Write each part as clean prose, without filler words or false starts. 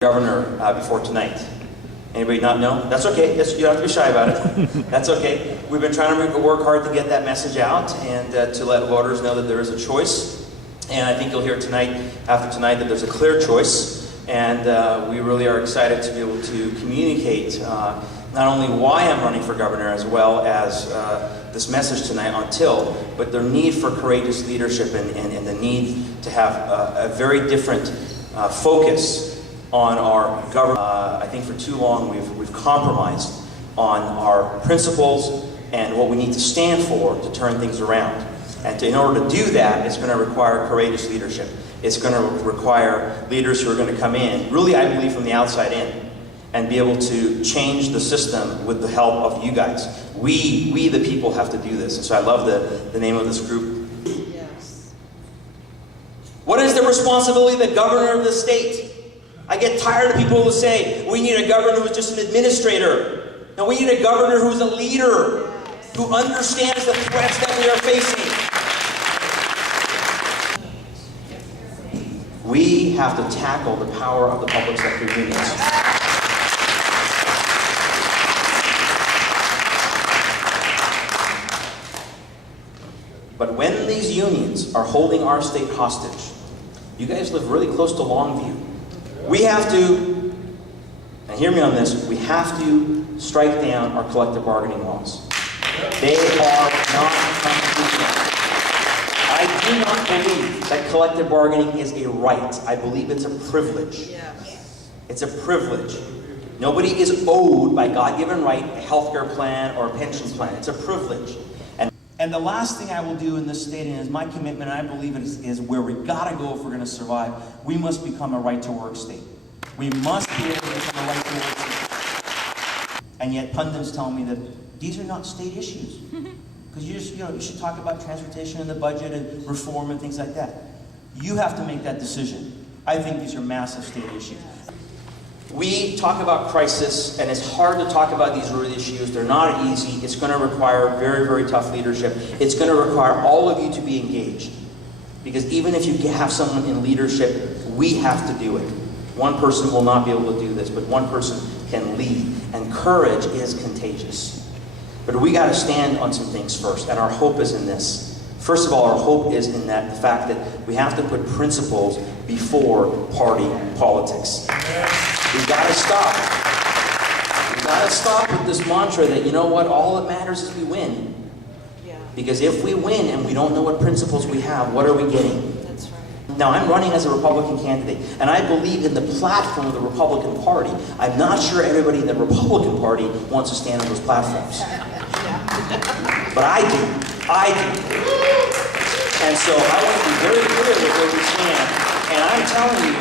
Governor before tonight. Anybody not know? That's okay. You don't have to be shy about it. That's okay. We've been trying to work hard to get that message out and to let voters know that there is a choice. And I think you'll hear tonight, after tonight, that there's a clear choice. And we really are excited to be able to communicate not only why I'm running for governor, as well as this message tonight on Till, but the need for courageous leadership and the need to have a very different focus on our government. I think for too long we've compromised on our principles and what we need to stand for to turn things around. And in order to do that, it's going to require courageous leadership. It's going to require leaders who are going to come in, really I believe from the outside in, and be able to change the system with the help of you guys. We the people have to do this. And so I love the name of this group. Yes. What is the responsibility of the governor of the state? I get tired of people who say, we need a governor who's just an administrator. No, we need a governor who's a leader, who understands the threats that we are facing. We have to tackle the power of the public sector unions. But when these unions are holding our state hostage, you guys live really close to Longview. We have to, and hear me on this, we have to strike down our collective bargaining laws. They are not constitutional. I do not believe that collective bargaining is a right. I believe it's a privilege. Yes. It's a privilege. Nobody is owed by God-given right a healthcare plan or a pension plan. It's a privilege. And the last thing I will do in this state, and is my commitment, and I believe it is where we gotta go if we're gonna survive, we must become a right-to-work state. We must be able to become a right-to-work state. And yet pundits tell me that these are not state issues. Because you should talk about transportation and the budget and reform and things like that. You have to make that decision. I think these are massive state issues. We talk about crisis, and it's hard to talk about these root issues. They're not easy. It's going to require very, very tough leadership. It's going to require all of you to be engaged. Because even if you have someone in leadership, we have to do it. One person will not be able to do this, but one person can lead. And courage is contagious. But we got to stand on some things first, and our hope is in this. First of all, our hope is in that the fact that we have to put principles before party politics. We've got to stop. We've got to stop with this mantra that, you know what, all that matters is we win. Yeah. Because if we win and we don't know what principles we have, what are we getting? That's right. Now, I'm running as a Republican candidate, and I believe in the platform of the Republican Party. I'm not sure everybody in the Republican Party wants to stand on those platforms. But I do. I do. And so I want to be very clear with where we stand. And I'm telling you,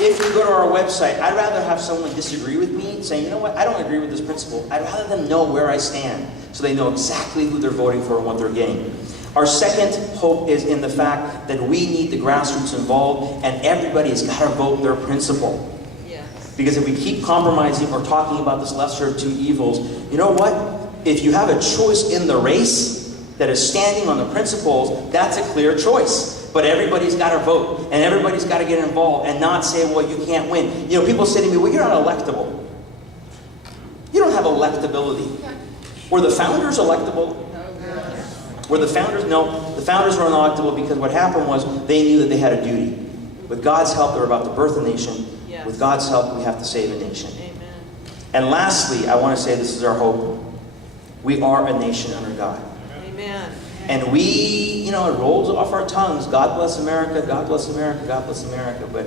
if you go to our website, I'd rather have someone disagree with me, saying, you know what, I don't agree with this principle. I'd rather them know where I stand, so they know exactly who they're voting for and what they're getting. Our second hope is in the fact that we need the grassroots involved, and everybody has got to vote their principle. Yes. Because if we keep compromising or talking about this lesser of two evils, you know what? If you have a choice in the race that is standing on the principles, that's a clear choice. But everybody's got to vote, and everybody's got to get involved and not say, well, you can't win. You know, people say to me, well, you're not electable. You don't have electability. Were the founders electable? Were the founders? No, the founders were unelectable because what happened was they knew that they had a duty. With God's help, they're about to birth a nation. Yes. With God's help, we have to save a nation. Amen. And lastly, I want to say this is our hope. We are a nation under God. Amen. And we, you know, it rolls off our tongues. God bless America, God bless America, God bless America. But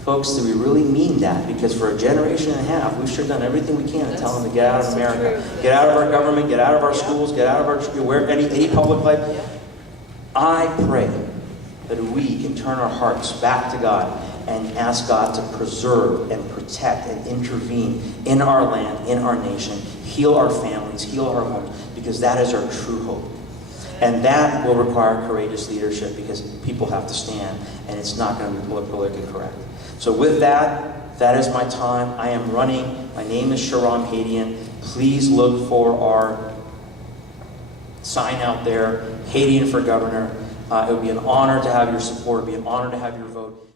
folks, do we really mean that? Because for a generation and a half, we've sure done everything we can to tell them to get out of America. Get out of our government, get out of our schools, get out of our any public life. I pray that we can turn our hearts back to God and ask God to preserve and protect and intervene in our land, in our nation, heal our families, heal our homes, because that is our true hope. And that will require courageous leadership because people have to stand, and it's not going to be politically correct. So with that, that is my time. I am running. My name is Shahram Hadian. Please look for our sign out there, Hadian for Governor. It would be an honor to have your support. It would be an honor to have your vote.